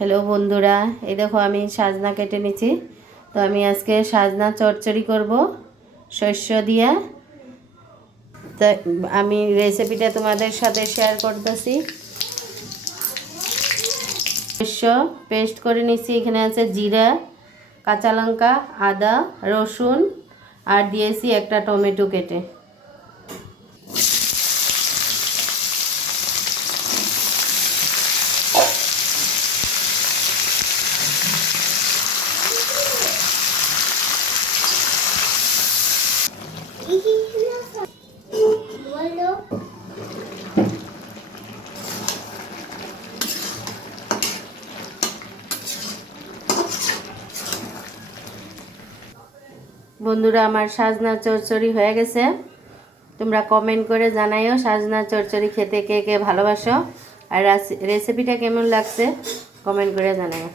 Hello বন্ধুরা, এই দেখো আমি সাজনা কেটে নিচ্ছি। তো আমি আজকে সাজনা চচ্চড়ি করব শস্য দিয়ে। তো আমি রেসিপিটা তোমাদের সাথে শেয়ার করতেছি। শস্য পেস্ট করে নিচ্ছি। এখানে আছে জিরা, কাঁচা লঙ্কা, আদা, রসুন আর দিয়েছি একটা টমেটো কেটে। বন্ধুরা, আমার সাজনা চচ্চড়ি হয়ে গেছে। তোমরা কমেন্ট করে জানাইও সাজনা চচ্চড়ি খেতে কে কে ভালোবাসো, আর রেসিপিটা কেমন লাগছে কমেন্ট করে জানাইও।